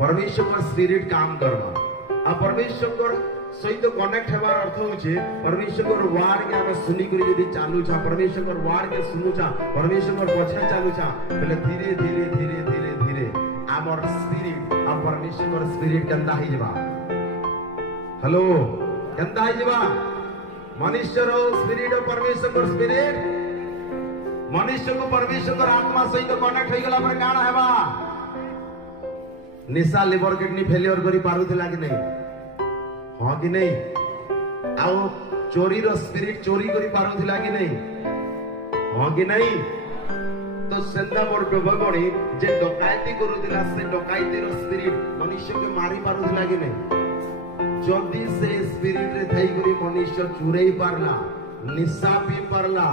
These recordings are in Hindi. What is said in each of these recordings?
परमेश्वर स्पिरिट काम करवा आ परमेश्वर सहित कनेक्ट हेबार अर्थ होचे परमेश्वर वार्ड के हम सुनी करी यदि चालू छा परमेश्वर वार्ड के सुनु छा परमेश्वर पछे चालू छा बेले धीरे धीरे धीरे धीरे धीरे आमर स्पिरिट आ परमेश्वर स्पिरिट केंदा ही जबा हेलो केंदा ही जबा मनुष्य रो स्पिरिट और परमेश्वर स्पिरिट मनुष्य को परमेश्वर आत्मा सहित कनेक्ट होई गला पर काना हेबा निशा लिवर किडनी फेलियर करी पारुथिला कि नहीं हाँ कि नहीं आओ चोरी रो स्पिरिट चोरी करी पारुथिला कि नहीं हाँ कि नहीं तो सेंदा मोर प्रभुगणी जे डकायती करूथिला से डकायती रो स्पिरिट मनुष्य के मारी पारुथिला कि नहीं जदी से स्पिरिट रे थई करी मनुष्य चुरई पारला निशा पी पारला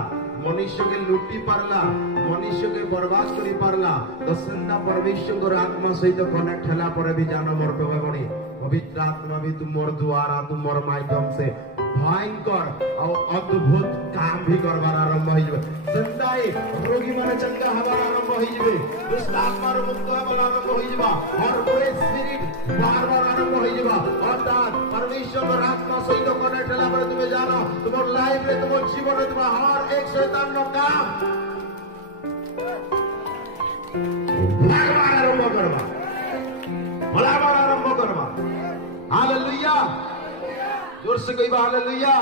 मनुष्य के लुटी पारला मनुष्य के बर्बाद करी पारला तो सेंदा परमेश्वर आत्मा सहित कनेक्ट हला पर भी जानो मोर प्रभुगणी पवित्र आत्मा भी तुमर द्वारा तुमर माध्यम से भयंकर और अद्भुत काम भी करवार आरंभ हो जबे संदाई रोगी माने चंगा हवा आरंभ हो जबे दुष्ट आत्मा रो मुक्त हवा आरंभ हो जबा और पूरे स्पिरिट बार-बार आरंभ हो जबा अर्थात परमेश्वर आत्मा सहित कनेक्ट हला पर तुमे जानो तुमर लाइफ रे तुमर जीवन रे तुम हर एक शैतान नो काम बार-बार आरंभ करवा बार-बार आरंभ करवा हालेलुया जोर से कहिबा हालेलुया